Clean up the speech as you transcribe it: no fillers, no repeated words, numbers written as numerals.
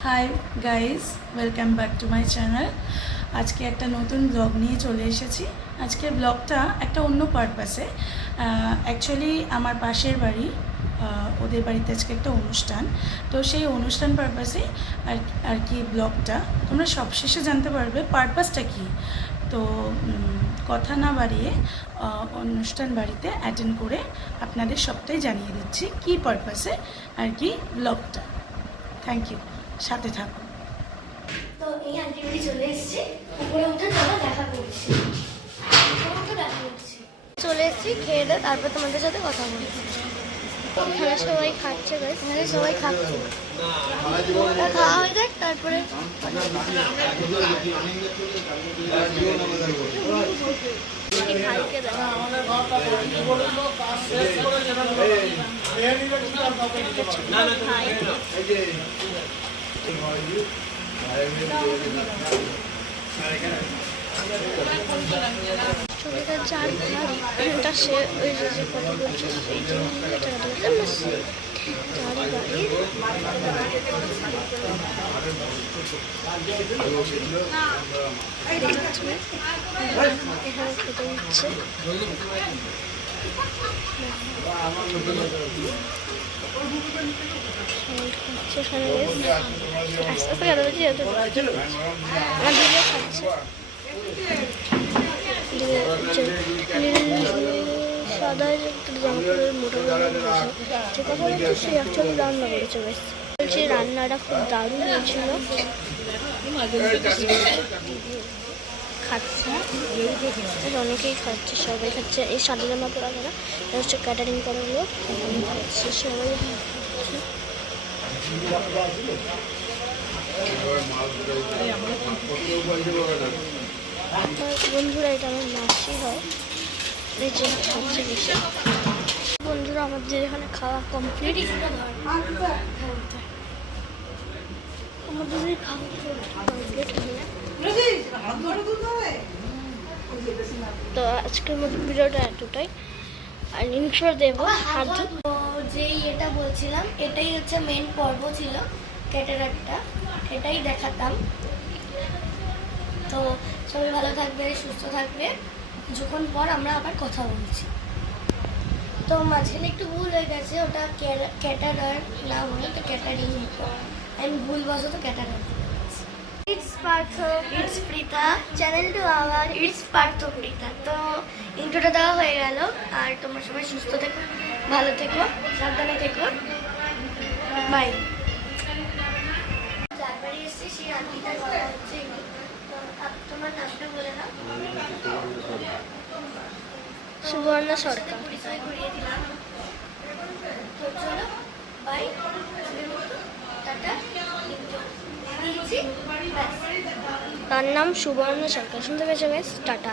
Hi guys, welcome back to my channel. আজকে একটা নতুন ব্লগ নিয়ে চলে এসেছি। আজকের ব্লগটা একটা অন্য পারপাসে। অ্যাকচুয়ালি আমার পাশের বাড়ি, ওদের বাড়িতে আজকে একটা অনুষ্ঠান, তো সেই অনুষ্ঠান পারপাসে আর কি ব্লগটা তোমরা সবশেষে জানতে পারবে পারপাসটা কী। তো কথা না বাড়িয়ে অনুষ্ঠান বাড়িতে অ্যাটেন্ড করে আপনাদের সবটাই জানিয়ে দিচ্ছি কী পারপাসে আর কি ব্লগটা। থ্যাংক ইউ, সাথে থাকুন। তো এই আন্টি বাড়ি চলে এসেছি, উপরে উঠে যাওয়া দেখা করছি, চলে এসেছি খেয়ে দিয়ে তারপর তোমাদের সাথে কথা বলছি। এখানে সবাই খাচ্ছে, এখানে সবাই খাচ্ছে, খাওয়া হয়ে যাক তারপরে ভাইকে ছবিটা যার বাড়িটা সে ওই যে কথা বলছে সেই এখানে খেতে দিচ্ছে। আস্তে আস্তে কথা বলছি, আমার দিদিও খাচ্ছে। সাদা জামা পরে মোটামুটি যে কথা বলছে সে অ্যাকচুয়ালি রান্না করেছে। বলছি রান্নাটা খুব দারুণ হয়েছিল। খাচ্ছে, অনেকেই খাচ্ছে, সবাই খাচ্ছে। এই সাদা জামা পরা করা হচ্ছে ক্যাটারিং করার লোক, খাচ্ছে সবাই খাচ্ছে। বন্ধুরা এটা আমার মাসি হয়, এই যে খাচ্ছে বেশি। বন্ধুরা আমাদের এখানে খাওয়া কমপ্লিট, আমাদের খাওয়া কমপ্লিট হয়ে। তো আজকের মতো ভিডিওটা এতটাই, আর ইন্ট্রো দেবো হাত। তো যেই এটা বলছিলাম এটাই হচ্ছে মেন পর্ব ছিল, ক্যাটারারটা এটাই দেখাতাম। তো সবাই ভালো থাকবে, সুস্থ থাকবে। কিছুক্ষণ পর আমরা আবার কথা বলছি। তো মাঝখানে একটু ভুল হয়ে গেছে, ওটা ক্যাটারার না হয়ে তো ক্যাটারিং হতো। আমি ভুলবশত caterer. It's Partha, it's Prita, channel to our it's Partha Prita. তো ইন্ট্রোটা দেওয়া হয়ে গেল, আর তোমরা সবাই সুস্থ থেকো, ভালো থেকো, সাবধানে থেকো, বাই। যার বাড়ি এসেছি সেই আন্টিটার কথা হচ্ছে, তোমার নামটা বলে নাও। সুবর্ণা সরকার। পরিচয় করিয়ে দিলাম। তো চলো বাই, টাটা। তার নাম সুবর্ণা সরকার, শুনতে পেয়েছো গাইস? টাটা।